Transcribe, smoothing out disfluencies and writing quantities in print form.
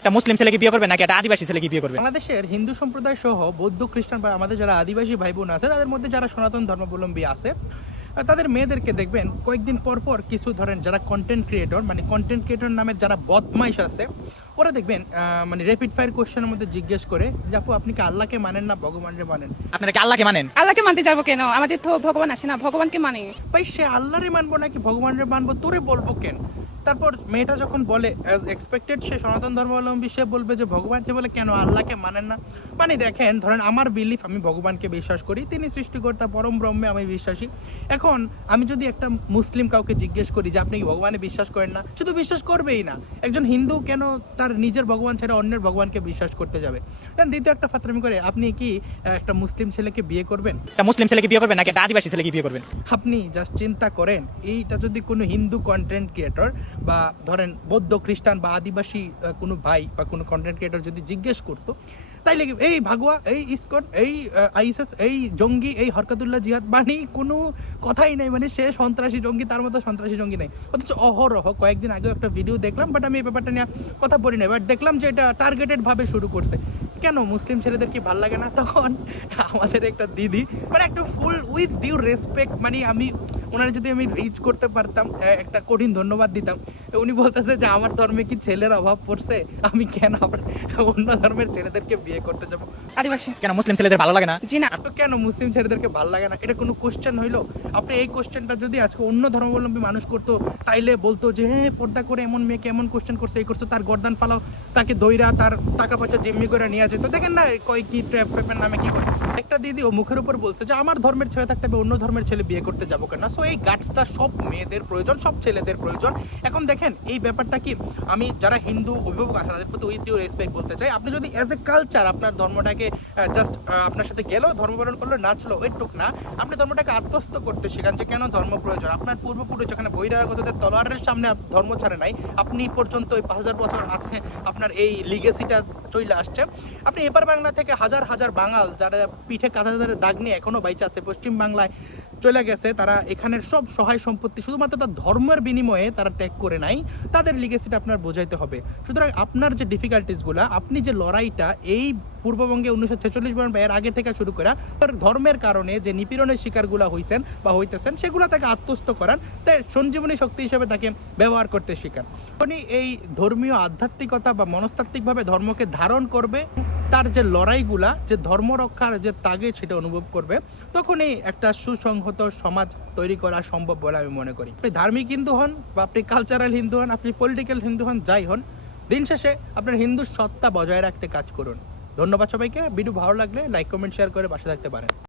একটা মুসলিম ছেলেকে বিয়ে করবে নাকি একটা আদিবাসী ছেলেকে বিয়ে করবে? বাংলাদেশের হিন্দু সম্প্রদায় সহ বৌদ্ধ খ্রিস্টান বা আমাদের যারা আদিবাসী ভাই বোন আছে তাদের মধ্যে যারা সনাতন ধর্মাবলম্বী আছে তাদের মেয়েদেরকে দেখবেন কয়েকদিন পর পর কিছু ধরেন যারা কন্টেন্ট ক্রিয়েটর নামের যারা বদমাইশ আছে ওরা দেখবেন মানে র্যাপিড ফায়ার কোশ্চেনের মধ্যে জিজ্ঞেস করে যে আপু আপনি কি আল্লাহকে মানেন না ভগবানকে মানেন? আপনারা কি আল্লাহকে মানেন? আল্লাহকে মানতে যাবো কেন? আমাদের তো ভগবান আছে না, ভগবানকে মানে। ভাই সে আল্লাহরে মানবো নাকি ভগবানরে মানবো তোরে বলবো কেন? তারপর মেয়েটা যখন বলে অ্যাজ এক্সপেক্টেড সে সনাতন ধর্মাবলম্বী, সে বলবে যে ভগবান, সে বলে কেন আল্লাহকে মানেন না? মানে দেখেন, ধরেন আমার বিলিফ, আমি ভগবানকে বিশ্বাস করি, তিনি সৃষ্টিকর্তা পরম ব্রহ্মে আমি বিশ্বাসী। এখন আমি যদি একটা মুসলিম কাউকে জিজ্ঞেস করি যে আপনি কি ভগবানে বিশ্বাস করেন না, সে তো বিশ্বাস করবেই না। একজন হিন্দু কেন তার নিজের ভগবান ছেড়ে অন্যের ভগবানকে বিশ্বাস করতে যাবে? দেন দ্বিতীয় একটা ফাতরামি করে, আপনি কি একটা মুসলিম ছেলেকে বিয়ে করবেন? একটা মুসলিম ছেলেকে বিয়ে করবে নাকি একটা আদিবাসী ছেলেকে বিয়ে করবেন? আপনি জাস্ট চিন্তা করেন, এইটা যদি কোনো হিন্দু কন্টেন্ট ক্রিয়েটর বা ধরেন বৌদ্ধ খ্রিস্টান বা আদিবাসী কোনো ভাই বা কোনো কন্টেন্ট ক্রিয়েটর যদি জিজ্ঞেস করতো, তাইলে এই ভাগুয়া, এই ইসকন, এই আইএসএস, এই জঙ্গি, এই হরকাতুল্লাহ জিহাদ, মানে কোনো কথাই নেই, মানে সে সন্ত্রাসী জঙ্গি, তার মতো সন্ত্রাসী জঙ্গি নেই। অথচ অহরহ কয়েকদিন আগেও একটা ভিডিও দেখলাম, বাট আমি এই ব্যাপারটা নিয়ে কথা বলি না, বাট দেখলাম যে এটা টার্গেটেড ভাবে শুরু করছে। কেন মুসলিম ছেলেদের কি ভাল লাগে না? তখন আমাদের একটা দিদি, মানে একটা ফুল উইথ ডিউ রেসপেক্ট, মানে আমি ওনারা যদি আমি রিচ করতে পারতাম একটা কঠিন ধন্যবাদ দিতাম। উনি বলতেছে যে আমার ধর্মে কি ছেলের অভাব পড়ছে, আমি কেন আবার অন্য ধর্মের ছেলেদেরকে বিয়ে করতে যাবো? আদিবাসী। কেন মুসলিম ছেলেদের ভালো লাগে না? জি না। তো কেন মুসলিম ছেলেদেরকে ভালো লাগে না, এটা কোনো কোশ্চেন হইলো? আপনি এই কোশ্চেনটা যদি আজকে অন্য ধর্মাবলম্বী মানুষ করতো, তাইলে বলতো যে হ্যাঁ পর্দা করে এমন মেয়েকে এমন কোশ্চেন করছে, এই করছে, তার গর্দান ফালাও, তাকে দইরা তার টাকা পয়সা জিম্মি করে নিয়ে যেত। দেখেন না কয় কি ট্র্যাপ ফ্যাপের নামে কি করে। একটা দিদি ও মুখের উপর বলছে যে আমার ধর্মের ছেলে থাকতে হবে, অন্য ধর্মের ছেলে বিয়ে করতে যাবো কেন? সো এই গাটসটা সব মেয়েদের প্রয়োজন, সব ছেলেদের প্রয়োজন। এখন দেখেন এই ব্যাপারটা কি, আমি যারা হিন্দু অভিভাবক আছে তাদের প্রতি উইথ ডিউ রেসপেক্ট বলতে চাই, আপনি যদি অ্যাজ এ কালচার আপনার ধর্মটাকে জাস্ট আপনার সাথে গেলো, ধর্ম পালন করলো, নাচলো, ওইটুক না, আপনি ধর্মটাকে আত্মস্থ করতে শেখান যে কেন ধর্ম প্রয়োজন। আপনার পূর্বপুরুষ যেখানে বহিরাগতদের তলোয়ারের সামনে ধর্ম ছাড়ে নাই, আপনি পর্যন্ত ওই 5000 বছর আছে আপনার এই লিগেসিটা চলে আসছে। আপনি এপার বাংলা থেকে হাজার হাজার বাঙাল যারা পিঠে কাঁধা দাগ নিয়ে এখনো বাইচে আছে, পশ্চিম বাংলায় চলে গেছে, তারা এখানের সব সহায় সম্পত্তি শুধুমাত্র তার ধর্মের বিনিময়ে তারা ত্যাগ করে নাই, তাদের লিগেসিটা আপনার বোঝাইতে হবে। সুতরাং আপনার যে ডিফিকাল্টিসগুলো, আপনি যে লড়াইটা এই পূর্ববঙ্গে 1946 বা এর আগে থেকে শুরু করা, ধর্মের কারণে যে নিপীড়নের শিকারগুলো হয়েছেন বা হইতেছেন, সেগুলো তাকে আত্মস্থ করান, তাই সঞ্জীবনী শক্তি হিসেবে তাকে ব্যবহার করতে শেখান। উনি এই ধর্মীয় আধ্যাত্মিকতা বা মনস্তাত্ত্বিকভাবে ধর্মকে ধারণ করবে, তার যে লড়াইগুলা, যে ধর্ম রক্ষার যে তাগিদ সেটা অনুভব করবে, তখনই একটা সুসংহত সমাজ তৈরি করা সম্ভব বলে আমি মনে করি। আপনি ধার্মিক হিন্দু হন বা আপনি কালচারাল হিন্দু হন, আপনি পলিটিক্যাল হিন্দু হন, যাই হন, দিন শেষে আপনার হিন্দু সত্তা বজায় রাখতে কাজ করুন। ধন্যবাদ সবাইকে। ভিডিও ভালো লাগলে লাইক, কমেন্ট, শেয়ার করে পাশে থাকতে পারেন।